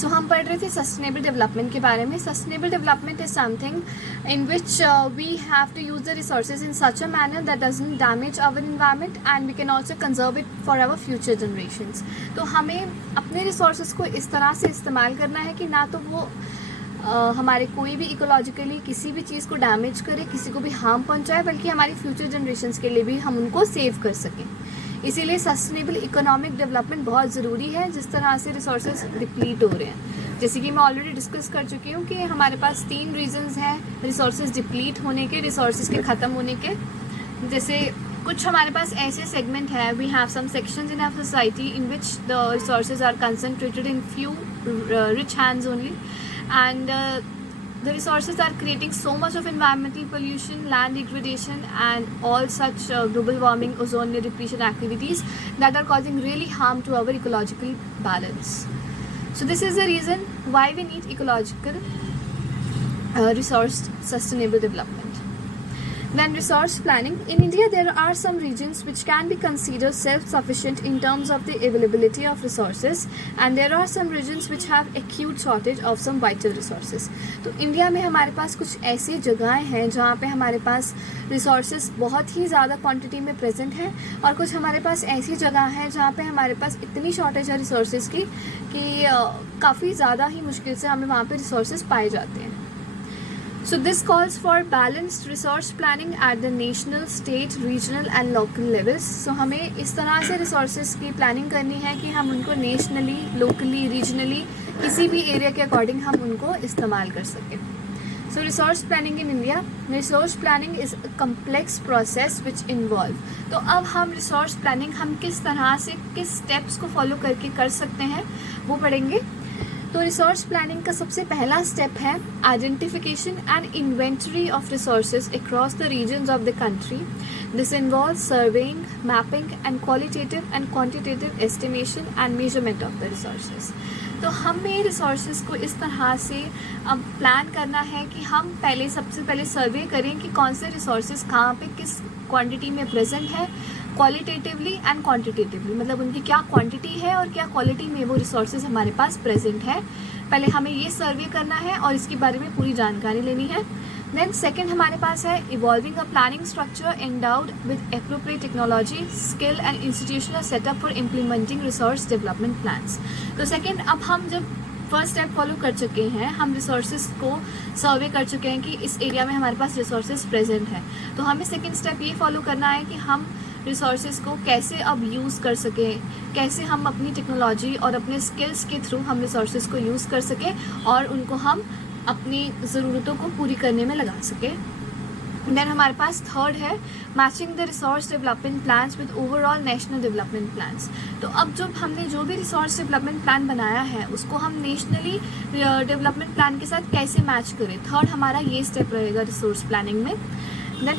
सो हम पढ़ रहे थे सस्टेनेबल डेवलपमेंट के बारे में. Sustainable development is something in which we have to use the resources in such a manner that doesn't damage our environment and we can also conserve it for our future generations. तो हमें अपने resources को इस तरह से इस्तेमाल करना है कि ना तो वो हमारे कोई भी इकोलॉजिकली किसी भी चीज़ को डैमेज करे, किसी को भी हार्म पहुंचाए, बल्कि हमारी फ्यूचर जनरेशन्स के लिए भी हम उनको सेव कर सकें. इसीलिए सस्टेनेबल इकोनॉमिक डेवलपमेंट बहुत ज़रूरी है. जिस तरह से रिसोर्सेज डिप्लीट हो रहे हैं, जैसे कि मैं ऑलरेडी डिस्कस कर चुकी हूँ कि हमारे पास 3 रीजंस हैं रिसोर्सेज डिप्लीट होने के, रिसोर्सेज के ख़त्म होने के. जैसे कुछ हमारे पास ऐसे सेगमेंट है, we have some sections in our society in which the resources are concentrated in few rich hands only, and the resources are creating so much of environmental pollution, land degradation and all such global warming, ozone layer depletion activities that are causing really harm to our ecological balance. So this is the reason why we need ecological resource sustainable development. Then resource planning. In India, there are some regions which can be considered self-sufficient in terms of the availability of resources, and there are some regions which have acute shortage of some vital resources. तो India में हमारे पास कुछ ऐसी जगहें हैं जहाँ पे हमारे पास रिसोर्सेज बहुत ही ज़्यादा क्वांटिटी में प्रेजेंट हैं, और कुछ हमारे पास ऐसी जगह हैं जहाँ पे हमारे पास इतनी शॉर्टेज है रिसोर्सेज की कि काफ़ी ज़्यादा ही मुश्किल से हमें वहाँ पे रिसोर्सेज पाए जाते हैं. So this calls for balanced resource planning at the national, state, regional and local levels. So हमें इस तरह से resources की planning करनी है कि हम उनको nationally, locally, regionally किसी भी area के according हम उनको इस्तेमाल कर सकें. So resource planning in India. Resource planning is a complex process which involve. तो अब हम resource planning हम किस तरह से किस steps को follow करके कर सकते हैं वो पढ़ेंगे. तो रिसोर्स प्लानिंग का सबसे पहला स्टेप है identification and inventory of resources across the regions of the country. This involves surveying, mapping and qualitative and quantitative estimation and measurement of the resources. तो हमें रिसोर्सेज को इस तरह से अब प्लान करना है कि हम सबसे पहले सर्वे करें कि कौन से रिसोर्सेज कहाँ पे किस क्वांटिटी में प्रेजेंट है, क्वालिटेटिवली एंड क्वांटिटेटिवली, मतलब उनकी क्या क्वांटिटी है और क्या क्वालिटी में वो रिसोर्सेज हमारे पास प्रेजेंट है. पहले हमें ये सर्वे करना है और इसके बारे में पूरी जानकारी लेनी है. देन सेकंड हमारे पास है evolving a planning structure endowed with appropriate technology, skill and institutional setup for implementing resource development plans. तो सेकंड, अब हम जब फर्स्ट स्टेप फॉलो कर चुके हैं, हम रिसोर्सेज को सर्वे कर चुके हैं कि इस एरिया में हमारे पास रिसोर्सेज प्रेजेंट है, तो हमें सेकंड स्टेप ये फॉलो करना है कि हम रिसोर्सेज को कैसे अब यूज़ कर सकें, कैसे हम अपनी टेक्नोलॉजी और अपने स्किल्स के थ्रू हम रिसोर्सेज को यूज़ कर सकें और उनको हम अपनी ज़रूरतों को पूरी करने में लगा सकें. देन हमारे पास थर्ड है matching the resource development plans with overall national development plans. तो अब जब हमने जो भी रिसोर्स डेवलपमेंट प्लान बनाया है उसको हम नेशनली डेवलपमेंट प्लान के साथ कैसे मैच करें, थर्ड हमारा ये स्टेप रहेगा रिसोर्स प्लानिंग में. देन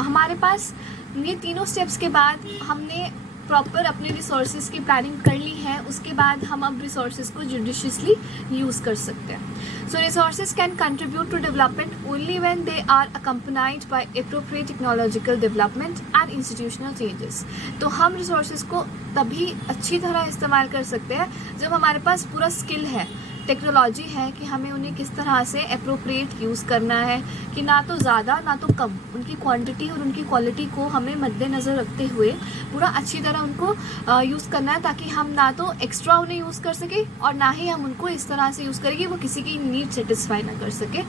हमारे पास ये तीनों स्टेप्स के बाद हमने प्रॉपर अपने रिसोर्सेज की प्लानिंग कर ली है, उसके बाद हम अब रिसोर्सेज को जुडिशियसली यूज़ कर सकते हैं. So resources can contribute to development only when they are accompanied by appropriate technological development and institutional changes. तो हम रिसोर्सेज को तभी अच्छी तरह इस्तेमाल कर सकते हैं जब हमारे पास पूरा स्किल है, टेक्नोलॉजी है कि हमें उन्हें किस तरह से अप्रोप्रिएट यूज़ करना है, कि ना तो ज़्यादा ना तो कम, उनकी क्वांटिटी और उनकी क्वालिटी को हमें मद्देनज़र रखते हुए पूरा अच्छी तरह उनको यूज़ करना है, ताकि हम ना तो एक्स्ट्रा उन्हें यूज़ कर सके और ना ही हम उनको इस तरह से यूज़ करें कि वो किसी की नीड सेटिस्फाई ना कर सके.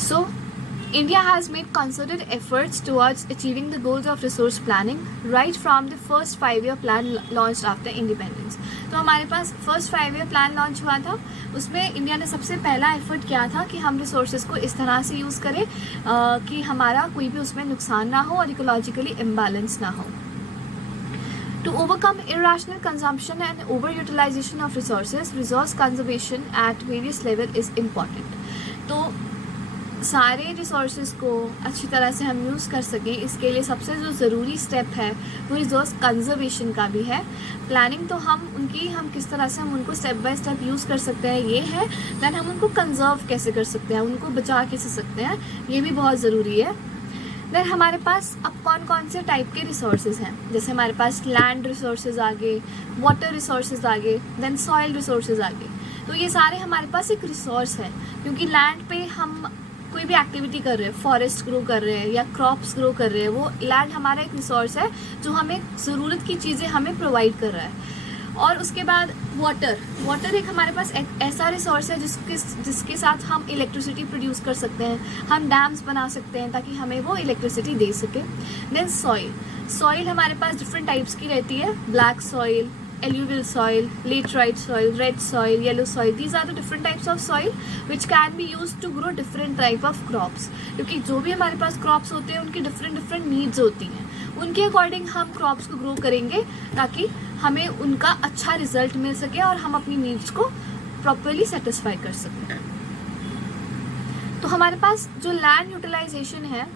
सो India has made concerted efforts towards achieving the goals of resource planning right from the first 5-year plan launched after independence. तो हमारे पास फर्स्ट 5-year प्लान लॉन्च हुआ था, उसमें इंडिया ने सबसे पहला एफर्ट किया था कि हम रिसोर्सेज को इस तरह से यूज़ करें कि हमारा कोई भी उसमें नुकसान ना हो और इकोलॉजिकली इम्बैलेंस ना हो. To overcome irrational consumption and overutilization of resources, resource conservation at various level is important. तो सारे रिसोर्सेज को अच्छी तरह से हम यूज़ कर सकें, इसके लिए सबसे जो ज़रूरी स्टेप है वो रिसोर्स कंजर्वेशन का भी है. प्लानिंग तो हम किस तरह से हम उनको स्टेप बाय स्टेप यूज़ कर सकते हैं ये है. दैन हम उनको कंजर्व कैसे कर सकते हैं, उनको बचा कैसे सकते हैं, ये भी बहुत ज़रूरी है. देन हमारे पास अब कौन कौन से टाइप के रिसोर्सेज हैं, जैसे हमारे पास लैंड रिसोर्सेज आ गए, वाटर रिसोर्सेज आ गए, देन सॉइल रिसोर्सेज आ गए। तो ये सारे हमारे पास एक रिसोर्स है, क्योंकि लैंड पे हम कोई भी एक्टिविटी कर रहे हैं, फॉरेस्ट ग्रो कर रहे हैं या क्रॉप्स ग्रो कर रहे हैं, वो लैंड हमारा एक रिसोर्स है जो हमें ज़रूरत की चीज़ें हमें प्रोवाइड कर रहा है। और उसके बाद वाटर एक हमारे पास एक ऐसा रिसोर्स है जिसके साथ हम इलेक्ट्रिसिटी प्रोड्यूस कर सकते हैं, हम डैम्स बना सकते हैं ताकि हमें वो इलेक्ट्रिसिटी दे सके। देन सॉइल हमारे पास डिफरेंट टाइप्स की रहती है, black soil, alluvial soil, laterite soil, red soil, yellow soil. These are the different types of soil which can be used to grow different type of crops. क्योंकि जो भी हमारे पास crops होते हैं उनकी different needs होती हैं, उनके अकॉर्डिंग हम crops को grow करेंगे ताकि हमें उनका अच्छा रिजल्ट मिल सके और हम अपनी नीड्स को प्रॉपरली सेटिस्फाई कर सकें। तो हमारे पास जो लैंड यूटिलाइजेशन है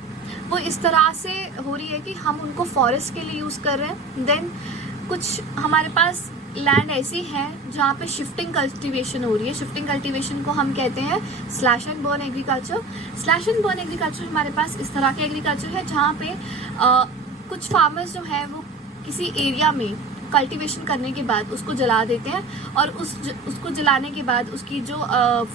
वो इस तरह से हो रही है कि हम उनको फॉरेस्ट के लिए यूज़ कर रहे हैं। देन कुछ हमारे पास लैंड ऐसी है जहाँ पे शिफ्टिंग कल्टीवेशन हो रही है। शिफ्टिंग कल्टीवेशन को हम कहते हैं slash and burn agriculture. Slash and burn agriculture हमारे पास इस तरह के एग्रीकल्चर है जहाँ पे कुछ फार्मर्स जो है वो किसी एरिया में कल्टीवेशन करने के बाद उसको जला देते हैं और उसको जलाने के बाद उसकी जो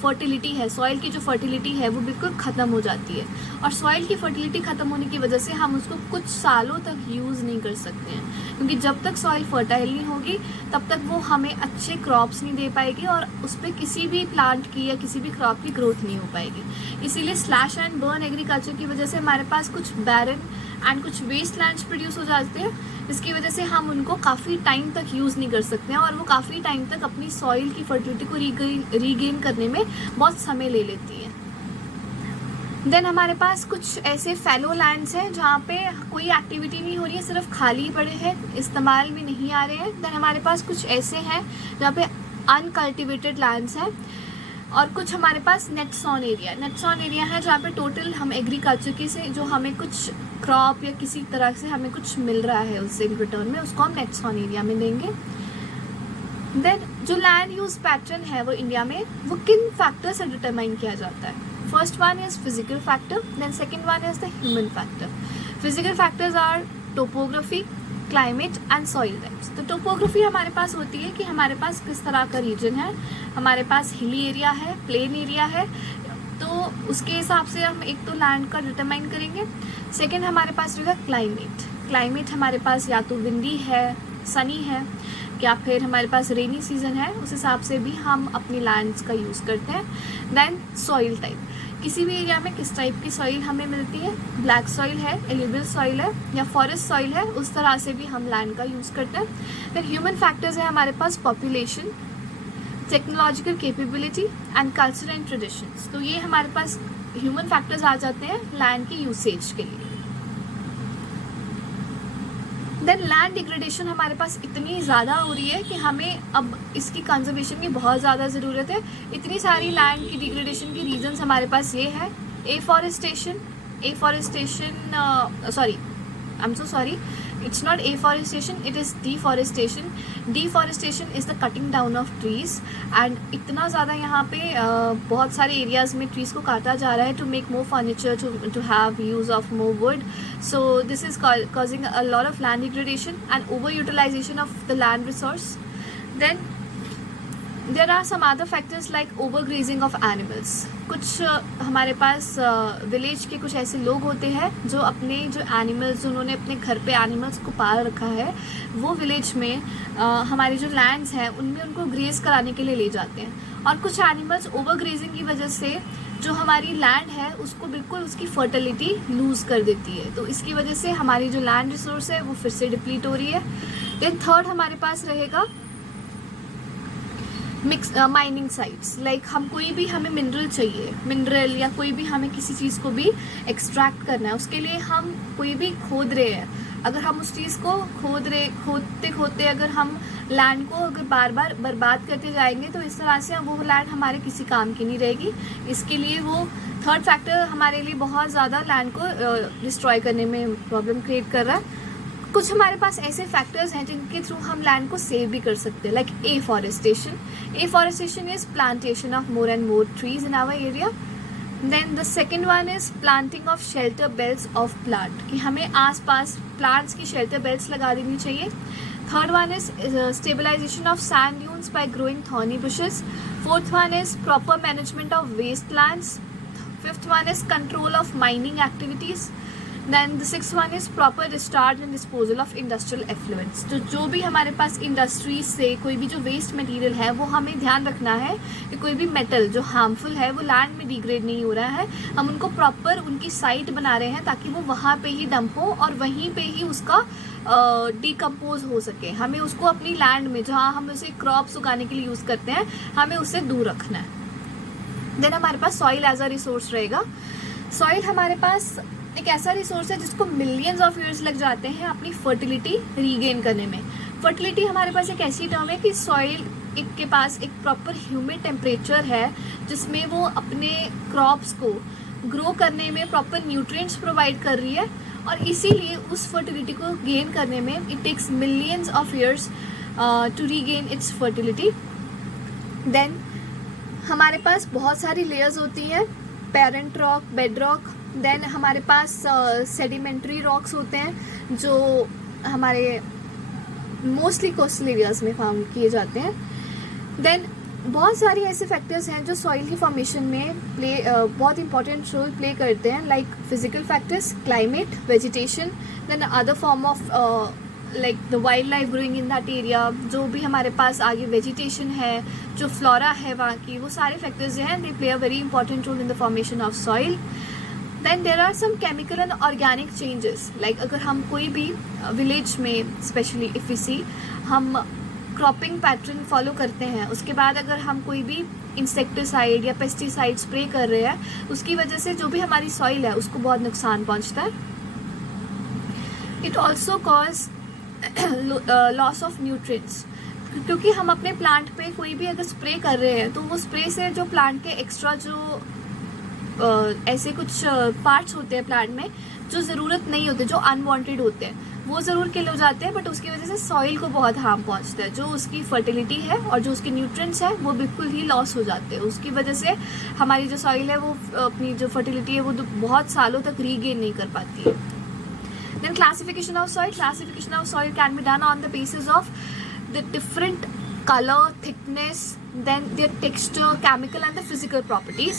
फर्टिलिटी है, सॉइल की जो फर्टिलिटी है वो बिल्कुल ख़त्म हो जाती है। और सॉइल की फर्टिलिटी ख़त्म होने की वजह से हम उसको कुछ सालों तक यूज़ नहीं कर सकते हैं, क्योंकि जब तक सॉइल फर्टाइल नहीं होगी तब तक वो हमें अच्छे क्रॉप्स नहीं दे पाएगी और उस पर किसी भी प्लांट की या किसी भी क्रॉप की ग्रोथ नहीं हो पाएगी। इसीलिए स्लैश एंड बर्न एग्रीकल्चर की वजह से हमारे पास कुछ बैरन एंड कुछ वेस्ट लैंड्स प्रोड्यूस हो जाते हैं, जिसकी वजह से हम उनको काफ़ी टाइम तक यूज़ नहीं कर सकते हैं और वो काफ़ी टाइम तक अपनी सॉइल की फर्टिलिटी को रीगेन करने में बहुत समय ले लेती है। देन हमारे पास कुछ ऐसे फैलो लैंड्स हैं जहाँ पे कोई एक्टिविटी नहीं हो रही है, सिर्फ खाली पड़े हैं, इस्तेमाल में नहीं आ रहे हैं। देन हमारे पास कुछ ऐसे हैं जहाँ पे अनकल्टिवेटेड लैंड्स हैं और कुछ हमारे पास नेट सॉन एरिया है जहाँ पे टोटल हम एग्रीकल्चर की से जो हमें कुछ क्रॉप या किसी तरह से हमें कुछ मिल रहा है उससे रिटर्न में, उसको हम नेट सॉन एरिया में देंगे। देन जो लैंड यूज पैटर्न है वो इंडिया में वो किन फैक्टर से डिटरमाइन किया जाता है? First one is physical factor, then second one is the human factor. Physical factors are topography, climate and soil types. तो टोपोग्राफी हमारे पास होती है कि हमारे पास किस तरह का रीजन है, हमारे पास हिली एरिया है, प्लेन एरिया है, तो उसके हिसाब से हम एक तो लैंड का डिटरमाइन करेंगे। सेकंड हमारे पास रहेगा क्लाइमेट हमारे पास या तो विंडी है, सनी है, या फिर हमारे पास रेनी सीजन है, उस हिसाब से भी हम अपनी लैंड्स का यूज़ करते हैं। देन सॉइल टाइप, किसी भी एरिया में किस टाइप की सॉइल हमें मिलती है, ब्लैक सॉइल है, एल्यूवियल सॉइल है या फॉरेस्ट सॉइल है, उस तरह से भी हम लैंड का यूज़ करते हैं। फिर ह्यूमन फैक्टर्स है हमारे पास population, technological capability and culture and traditions. तो ये हमारे पास ह्यूमन फैक्टर्स आ जाते हैं लैंड की यूसेज के लिए। देन लैंड डिग्रेडेशन हमारे पास इतनी ज़्यादा हो रही है कि हमें अब इसकी कंजर्वेशन की बहुत ज़्यादा ज़रूरत है। इतनी सारी लैंड की डिग्रेडेशन की रीजंस हमारे पास ये है, it's not afforestation, it is deforestation. Deforestation is the cutting down of trees and इतना ज़्यादा यहाँ पे बहुत सारे एरियाज़ में ट्रीज़ को काटा जा रहा है to make more furniture, to have use of more wood. So this is causing a lot of land degradation and overutilization of the land resource. Then there are some other factors like overgrazing of animals. कुछ हमारे पास village के कुछ ऐसे लोग होते हैं जो अपने जो एनिमल्स, उन्होंने अपने घर पे एनिमल्स को पाल रखा है, वो विलेज में हमारी जो लैंड्स हैं उनमें उनको ग्रेज कराने के लिए ले जाते हैं। और कुछ एनिमल्स ओवरग्रेजिंग की वजह से जो हमारी लैंड है उसको बिल्कुल उसकी फर्टिलिटी लूज़ कर देती है, तो इसकी वजह से हमारी जो लैंड रिसोर्स है वो फिर से डिप्लीट हो रही है। देन थर्ड हमारे पास रहेगा माइनिंग साइट्स। लाइक हम कोई भी हमें मिनरल या कोई भी हमें किसी चीज़ को भी एक्सट्रैक्ट करना है, उसके लिए हम कोई भी खोद रहे हैं, अगर हम उस चीज़ को खोदते अगर हम लैंड को अगर बार बार बर्बाद करते जाएंगे तो इस तरह से वो लैंड हमारे किसी काम की नहीं रहेगी। इसके लिए वो थर्ड फैक्टर हमारे लिए बहुत ज़्यादा लैंड को डिस्ट्रॉय करने में प्रॉब्लम क्रिएट कर रहा है। कुछ हमारे पास ऐसे फैक्टर्स हैं जिनके थ्रू हम लैंड को सेव भी कर सकते हैं, like afforestation is plantation of more and more trees in our area. Then the second one is planting of shelter belts of plant, कि हमें आसपास प्लांट्स की शेल्टर बेल्ट्स लगा देनी चाहिए. Third one is stabilization of sand dunes by growing thorny bushes. Fourth one is proper management of waste lands. Fifth one is control of mining activities. Then the six one is proper discharge and disposal of industrial effluents. तो जो भी हमारे पास industries से कोई भी जो waste material है वो हमें ध्यान रखना है कि कोई भी मेटल जो हार्मफुल है वो लैंड में डिग्रेड नहीं हो रहा है. हम उनको प्रॉपर उनकी साइट बना रहे हैं ताकि वो वहाँ पे ही डंप हो और वहीं पे ही उसका डिकम्पोज हो सके. हमें उसको अपनी लैंड में जहाँ हम उसे क्रॉप्स उगाने के लिए यूज़ करते हैं हमें उससे दूर रखना है. देन हमारे पास सॉइल एज अ रिसोर्स रहेगा. सॉइल हमारे पास एक ऐसा रिसोर्स है जिसको मिलियंस ऑफ ईयर्स लग जाते हैं अपनी फर्टिलिटी रीगेन करने में. फर्टिलिटी हमारे पास एक ऐसी टर्म है कि सॉइल के पास एक प्रॉपर ह्यूमिड टेम्परेचर है जिसमें वो अपने क्रॉप्स को ग्रो करने में प्रॉपर न्यूट्रिएंट्स प्रोवाइड कर रही है और इसीलिए उस फर्टिलिटी को गेन करने में it takes millions of years to regain its fertility. Then हमारे पास बहुत सारी लेयर्स होती हैं, parent rock, bed rock. Then हमारे पास सेडिमेंट्री रॉक्स होते हैं जो हमारे मोस्टली कोस्टल एरियाज में फाउंड किए जाते हैं. देन बहुत सारी ऐसे फैक्टर्स हैं जो सॉइल की फॉर्मेशन में बहुत इंपॉर्टेंट रोल प्ले करते हैं, like physical factors, climate, vegetation, then other form of like the wild life growing in that area. जो भी हमारे पास आगे वेजिटेशन है, जो फ्लोरा है वहाँ की, वो सारे फैक्टर्स जो हैं they play a very important role in the formation of soil. Then there are some chemical and organic changes, like अगर हम कोई भी विलेज में स्पेशली इफ वी सी हम क्रॉपिंग पैटर्न फॉलो करते हैं, उसके बाद अगर हम कोई भी इंसेक्टिसाइड या पेस्टिसाइड स्प्रे कर रहे हैं उसकी वजह से जो भी हमारी सॉइल है उसको बहुत नुकसान पहुंचता है. It also cause loss of nutrients, क्योंकि हम अपने प्लांट पे कोई भी अगर स्प्रे कर रहे हैं तो वो स्प्रे से जो प्लांट के एक्स्ट्रा जो ऐसे कुछ पार्ट्स होते हैं प्लांट में जो ज़रूरत नहीं होते, जो अनवांटेड होते हैं, वो ज़रूर किल हो जाते हैं, बट उसकी वजह से सॉइल को बहुत हार्म पहुंचता है. जो उसकी फर्टिलिटी है और जो उसके न्यूट्रिएंट्स है वो बिल्कुल ही लॉस हो जाते हैं. उसकी वजह से हमारी जो सॉइल है वो अपनी जो फर्टिलिटी है वो बहुत सालों तक रीगेन नहीं कर पाती है. Then classification of soil. Classification of soil can be done on the basis of the different color, thickness, then their texture, chemical and the physical properties.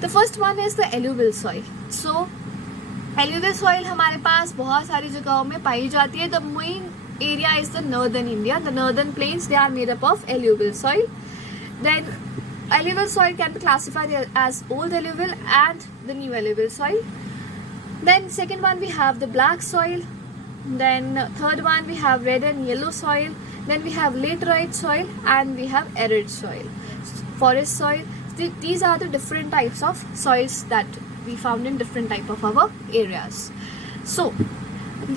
The first one is the alluvial soil. So alluvial soil हमारे पास बहुत सारी जगहों में पाई जाती है. The main area is the northern India. The northern plains, they are made up of alluvial soil. Then alluvial soil can be classified as old alluvial and the new alluvial soil. Then second one we have the black soil. Then third one we have red and yellow soil. Then we have laterite soil and we have arid soil, forest soil. These are the different types of soils that we found in different type of our areas. So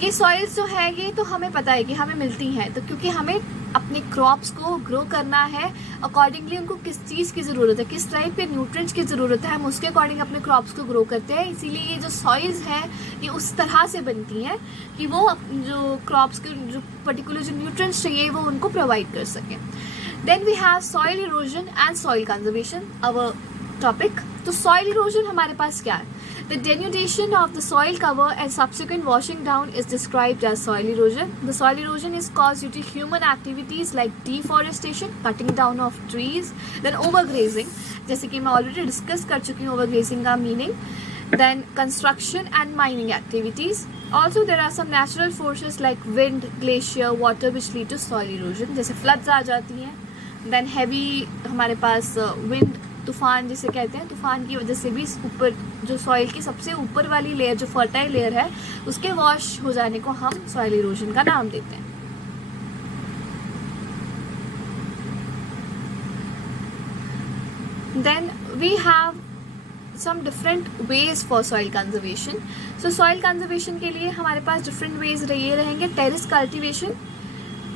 ये soils जो है ये तो हमें पता है कि हमें मिलती हैं, तो क्योंकि हमें अपने क्रॉप्स को ग्रो करना है अकॉर्डिंगली उनको किस चीज़ की ज़रूरत है, किस टाइप के न्यूट्रिएंट्स की ज़रूरत है, हम उसके अकॉर्डिंग अपने क्रॉप्स को ग्रो करते हैं. इसीलिए ये जो सॉइल्स हैं ये उस तरह से बनती हैं कि वो जो क्रॉप्स के जो पर्टिकुलर जो न्यूट्रिएंट्स चाहिए वो उनको प्रोवाइड कर सकें. Then we have soil erosion and soil conservation, our topic. तो सॉइल इरोजन हमारे पास क्या है? The denudation of the soil cover and subsequent washing down is described as soil erosion. The soil erosion is caused due to human activities like deforestation, cutting down of trees, then overgrazing. जैसे कि मैं already discuss कर चुकी हूँ overgrazing का meaning. Then construction and mining activities. Also there are some natural forces like wind, glacier, water which lead to soil erosion. जैसे floods आ जाती हैं. Then heavy हमारे पास wind, तूफान जिसे कहते हैं, तूफान की वजह से भी ऊपर जो सॉइल की सबसे ऊपर वाली लेयर जो फर्टाइल लेयर है उसके वॉश हो जाने को हम सॉइल इरोजन का नाम देते हैं. Then we have some different ways for soil conservation. So soil conservation के लिए हमारे पास डिफरेंट वेज ये रहेंगे: terrace cultivation,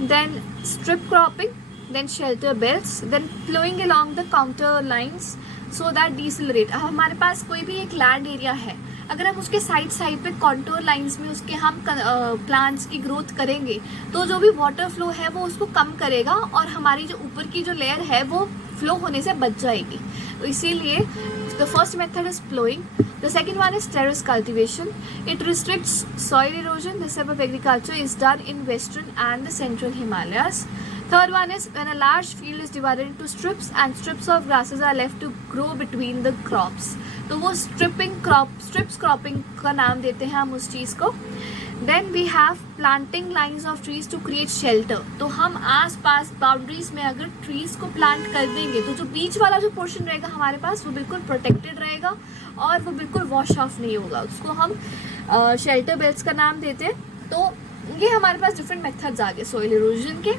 then strip cropping, then shelter belts, then plowing along the counter lines so that decelerate. अब हमारे पास कोई भी एक लैंड एरिया है, अगर हम उसके साइड पे कॉन्टोर लाइंस में उसके हम प्लांट्स की ग्रोथ करेंगे तो जो भी वाटर फ्लो है वो उसको कम करेगा और हमारी जो ऊपर की जो लेयर है वो फ्लो होने से बच जाएगी. तो इसीलिए the first method is plowing. The second one is terrace cultivation. It restricts soil erosion. This type of agriculture is done in western and the central Himalayas. Third one is when a large field is divided into strips and strips of grasses are left to grow between the crops. तो वो strips cropping का नाम देते हैं हम उस चीज़ को. Then we have planting lines of trees to create shelter. तो हम आस पास बाउंड्रीज में अगर ट्रीज को प्लांट कर देंगे तो जो बीच वाला जो पोर्शन रहेगा हमारे पास वो बिल्कुल प्रोटेक्टेड रहेगा और वो बिल्कुल वॉश ऑफ नहीं होगा. उसको हम शेल्टर बेल्ट्स का नाम देते हैं. तो ये हमारे पास डिफरेंट मेथड्स आ गए सॉइल इरोजन के.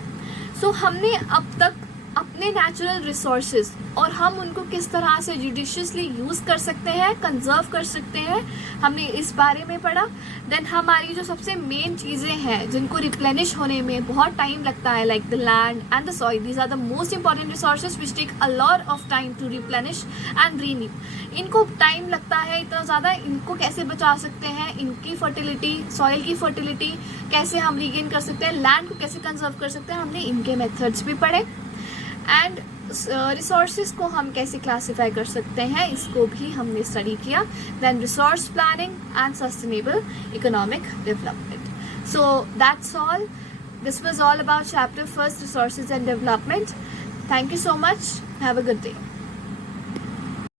सो हमने अब तक अपने नेचुरल रिसोर्सेज और हम उनको किस तरह से जुडिशियसली यूज़ कर सकते हैं, कंजर्व कर सकते हैं, हमने इस बारे में पढ़ा. देन हमारी जो सबसे मेन चीज़ें हैं जिनको रिप्लेनिश होने में बहुत टाइम लगता है, like the land and the soil, these are the most important resources which take a lot of time to replenish and renew. इनको टाइम लगता है इतना ज़्यादा, इनको कैसे बचा सकते हैं, इनकी फर्टिलिटी, सॉइल की फर्टिलिटी कैसे हम रीगेन कर सकते हैं, लैंड को कैसे कंजर्व कर सकते हैं, हमने इनके मेथड्स भी पढ़े. एंड रिसोर्सेज को हम कैसे क्लासीफाई कर सकते हैं इसको भी हमने स्टडी किया. Then resource planning and sustainable economic development. So that's all. This was all about chapter first, resources and development. Thank you so much. Have a good day.